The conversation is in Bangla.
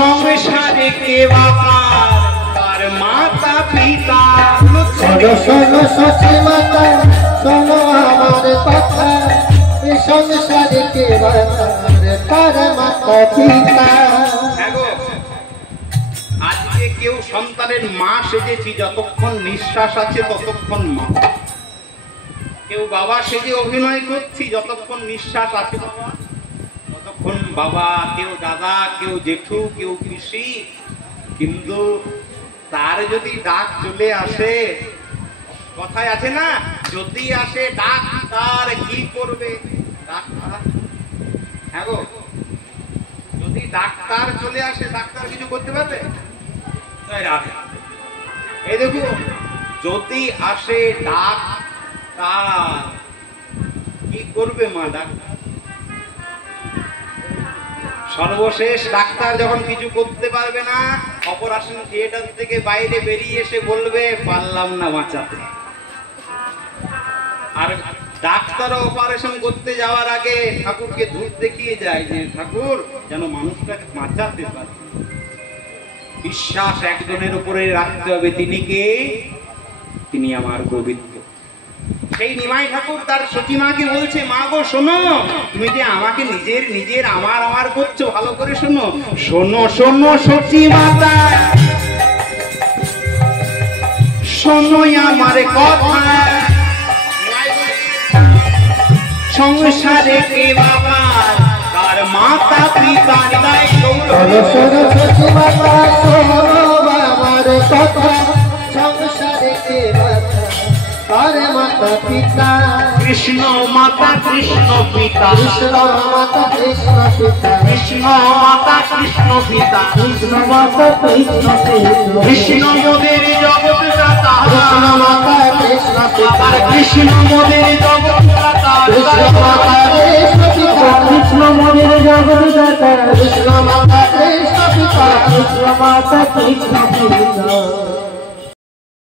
সংসারে কে বাবা তার মাতা পিতা। শোনো শোনো সখী মাতা শোনো আমার কথা, এ সংসারে কে বাবা তার মাতা পিতা। আজকে কেউ সন্তানের মা সেজেছি, যতক্ষণ নিঃশ্বাস আছে ততক্ষণ মা। কেউ বাবা সেজে অভিনয় করছি, যতক্ষণ নিঃশ্বাস আছে ততক্ষণ বাবা। কেউ দাদা, কেউ জেঠু, কেউ পিসি। কিন্তু তার যদি ডাক চলে আসে, কথায় আছে না, যদি আসে ডাক তার কি করবে ডাক্তার? হ্যাঁ গো, যদি ডাক্তার চলে আসে ডাক্তার কিছু করতে পারবে? এই দেখো, যদি আসে ডাক্তার কি করবে মা? ডাক্তার সর্বশেষ ডাক্তার যখন কিছু করতে পারবে না, অপারেশন থিয়েটার থেকে বাইরে বেরিয়ে এসে বলবে পারলাম না বাঁচাতে। আর ডাক্তার অপারেশন করতে যাওয়ার আগে ঠাকুরকে ধূপ দেখিয়ে যায় যে ঠাকুর যেন মানুষটাকে বাঁচাতে পারে। বিশ্বাস একজনের উপরে রাখতে হবে, তিনি কে? তিনি আমার গোবিন্দ। সেই নিমাই ঠাকুর তার সতীমাকে বলছে, মা গো শোনো, তুমি যে আমাকে নিজের নিজের আমার আমার করছো, ভালো করে শোনো। শোনো শোনো সতী মাতা, শোনো আমার কথা। সংসারে কে বাবা তার মাতা পিতা। শোনো শোনো সখী মাতা শোনো আমার কথা, সংসারে কে বাবা তার মাতা পিতা। কৃষ্ণ মাতা কৃষ্ণ পিতা, কৃষ্ণ মাতা কৃষ্ণ পিতা, কৃষ্ণ মাতা কৃষ্ণ পিতা, কৃষ্ণ মাতা কৃষ্ণ পিতা, কৃষ্ণ মোদের জগৎ দাতা। কৃষ্ণ মাতা কৃষ্ণ পিতা, কৃষ্ণ মোদের জগৎ দাতা। কৃষ্ণ মাতা কৃষ্ণ পিতা, কৃষ্ণ মোদের জগৎ দাতা। কৃষ্ণ মাতা কৃষ্ণ পিতা, কৃষ্ণ মাতা কৃষ্ণ পিতা।